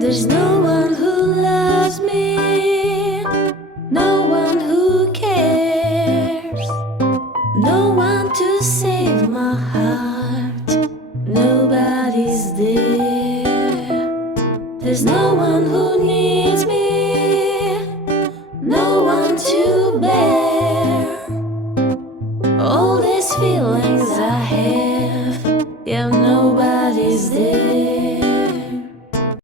There's no one who loves me, no one who cares, no one to save my heart, nobody's there. There's no one who needs me, no one to bear all these feelings I have, yeah, nobody's there.